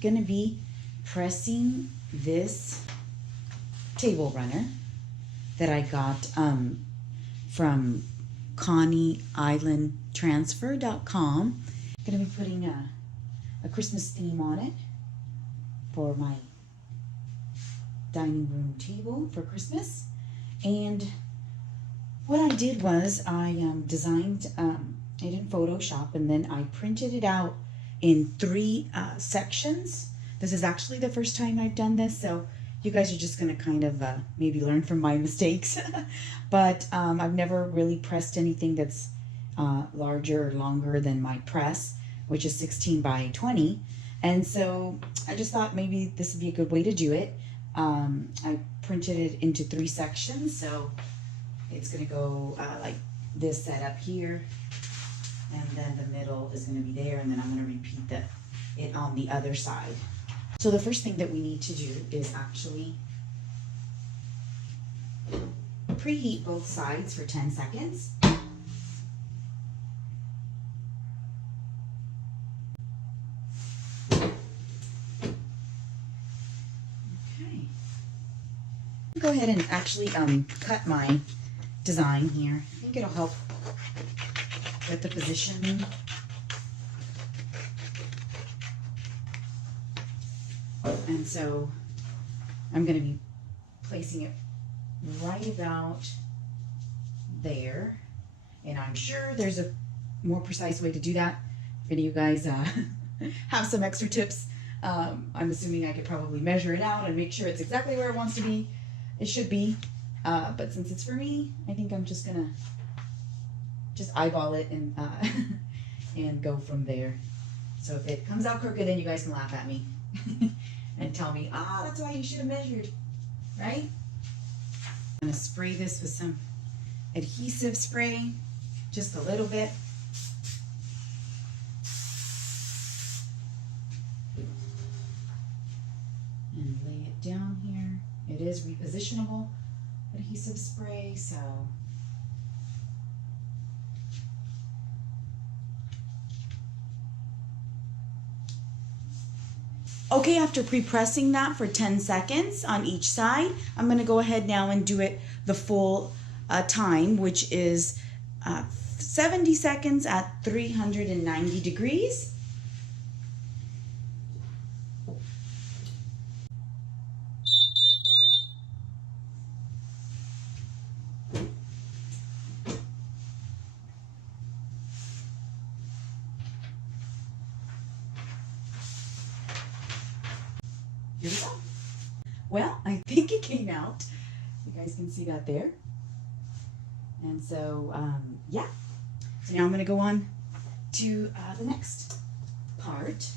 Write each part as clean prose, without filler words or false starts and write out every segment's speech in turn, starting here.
gonna be pressing this table runner that I got from ConnieIslandTransfer.com. I'm gonna be putting a Christmas theme on it for my dining room table for Christmas. And what I did was I designed it in Photoshop, and then I printed it out in 3 sections. This is actually the first time I've done this, so you guys are just going to kind of maybe learn from my mistakes. But I've never really pressed anything that's larger or longer than my press, which is 16 by 20. And so I just thought maybe this would be a good way to do it. I printed it into 3 sections, so it's going to go like this set up here, and then the middle is going to be there, and then I'm going to repeat it on the other side. So the first thing that we need to do is actually preheat both sides for 10 seconds. Okay. Go ahead and actually cut my design here. I think it'll help with the positioning. And so I'm going to be placing it right about there. And I'm sure there's a more precise way to do that. If any of you guys have some extra tips, I'm assuming I could probably measure it out and make sure it's exactly where it should be. But since it's for me, I think I'm just gonna eyeball it and and go from there. So if it comes out crooked, then you guys can laugh at me and tell me, that's why you should have measured, right? I'm gonna spray this with some adhesive spray, just a little bit. And lay it down here. It is repositionable adhesive spray, so okay, after pre-pressing that for 10 seconds on each side, I'm going to go ahead now and do it the full time, which is 70 seconds at 390 degrees. Here we go. Well, I think it came out. You guys can see that there. And so, yeah. So now I'm going to go on to the next part,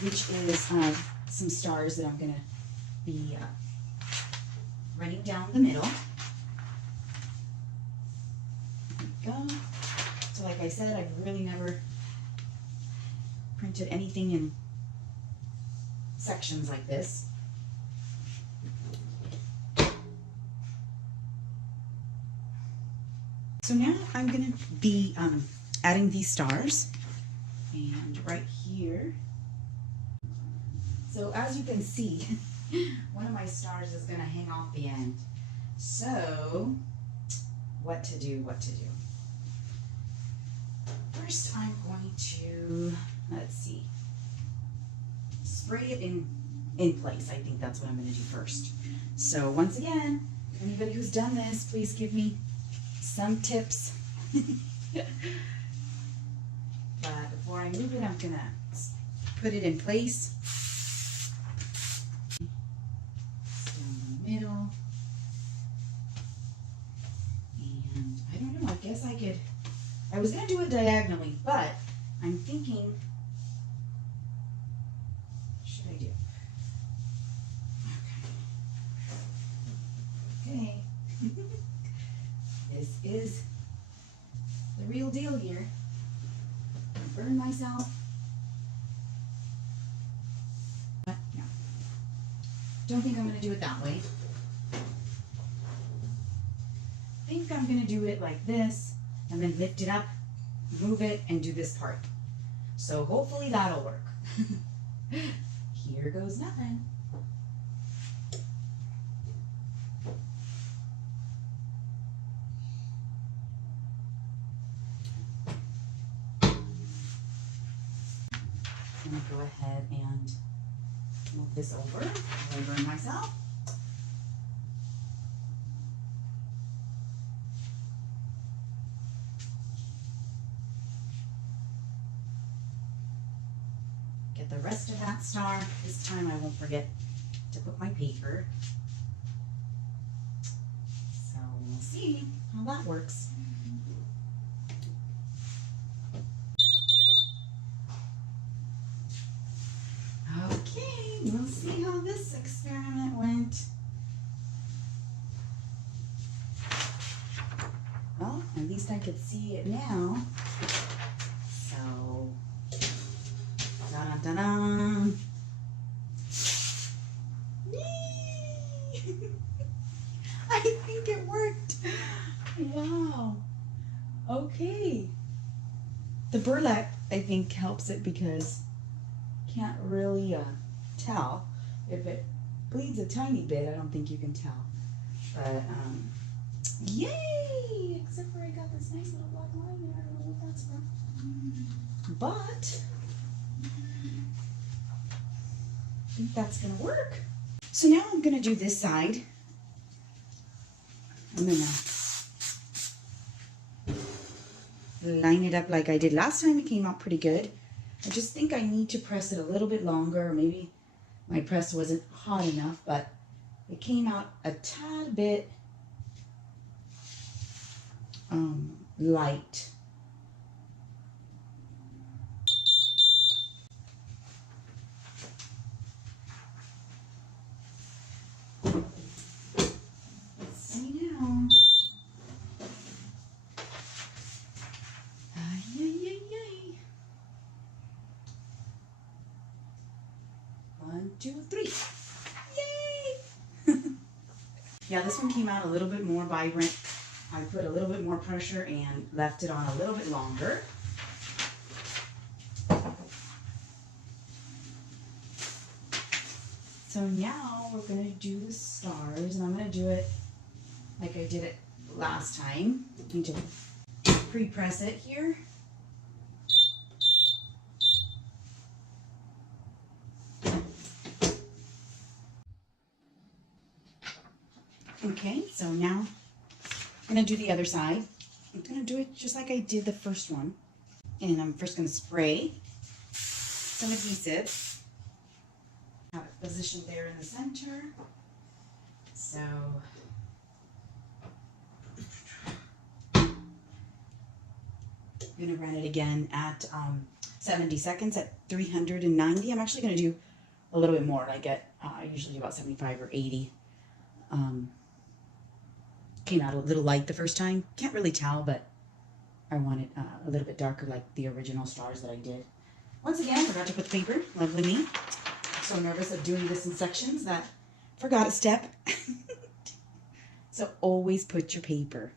which is some stars that I'm going to be running down the middle. There we go. So like I said, I've really never printed anything in sections like this. So now I'm going to be adding these stars, and right here. So as you can see, one of my stars is going to hang off the end. So what to do? First I'm going to, let's see, spray it in place. I think that's what I'm going to do first. So once again, anybody who's done this, please give me some tips. But before I move it, I'm going to put it in place. Down the middle. And I don't know, I guess I was going to do it diagonally, but I'm thinking, what should I do? Okay. This is the real deal here. I burn myself. But no. Don't think I'm going to do it that way. I think I'm going to do it like this, and then lift it up, move it, and do this part. So hopefully that'll work. Here goes nothing. I'm going to go ahead and move this over myself. Get the rest of that star. This time I won't forget to put my paper. So we'll see how that works. Okay, we'll see how this experiment went. Well, at least I could see it now. So, da-da-da-da. I think it worked. Wow. Okay. The burlap, I think, helps it because can't really tell. If it bleeds a tiny bit, I don't think you can tell. But, yay! Except for I got this nice little black line there. I don't know what that's from. But, I think that's going to work. So now I'm going to do this side. I'm going to line it up like I did last time. It came out pretty good. I just think I need to press it a little bit longer. Maybe my press wasn't hot enough, but it came out a tad bit light. Let's see now. Yay. 1, 2, 3. Yay! Yeah, this one came out a little bit more vibrant. I put a little bit more pressure and left it on a little bit longer. So now we're going to do the stars, and I'm going to do it like I did it last time. I need to pre-press it here. Okay, so now I'm going to do the other side. I'm going to do it just like I did the first one. And I'm first going to spray some adhesive. Have it positioned there in the center. So I'm going to run it again at 70 seconds at 390. I'm actually going to do a little bit more. I usually do about 75 or 80. Came out a little light the first time. Can't really tell, but I want it a little bit darker like the original stars that I did. Once again, I forgot to put the paper. Lovely me. So nervous of doing this in sections that forgot a step. So always put your paper.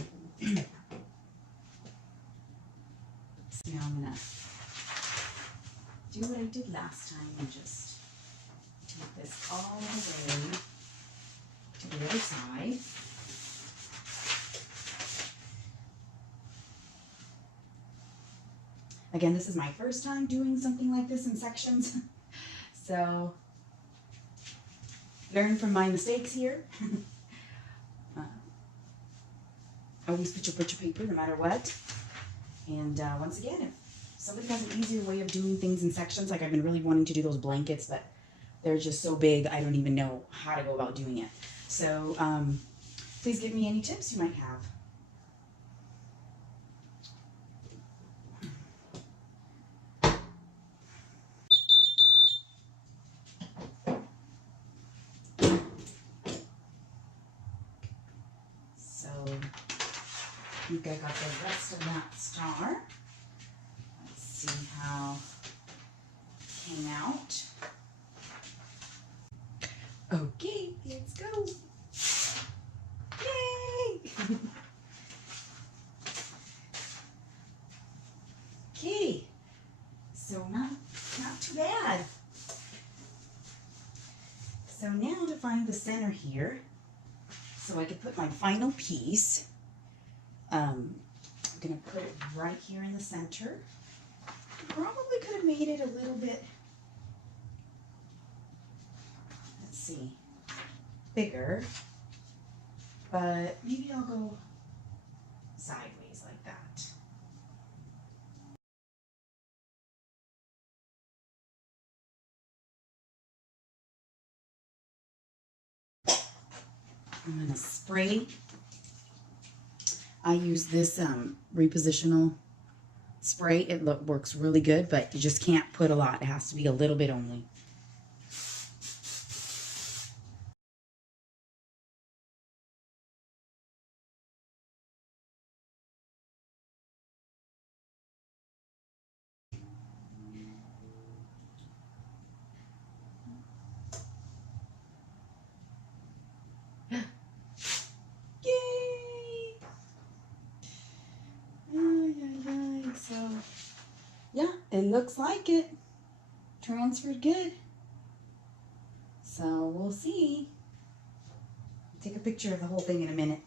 So now I'm going to do what I did last time and just take this all the way to the other side. Again, this is my first time doing something like this in sections. So, learn from my mistakes here. Always put your paper no matter what. And once again, if somebody has an easier way of doing things in sections, like I've been really wanting to do those blankets, but they're just so big, I don't even know how to go about doing it. So please give me any tips you might have. So I think I got the rest of that star. Let's see how it came out. Okay, let's go. Yay! Okay, find the center here so I could put my final piece. I'm gonna put it right here in the center. Probably could have made it a little bit, let's see, bigger, but maybe I'll go sideways like that. I'm gonna spray. I use this repositional spray. It works really good, but you just can't put a lot. It has to be a little bit only. Yay! So, yeah, it looks like it transferred good. So we'll see. Take a picture of the whole thing in a minute.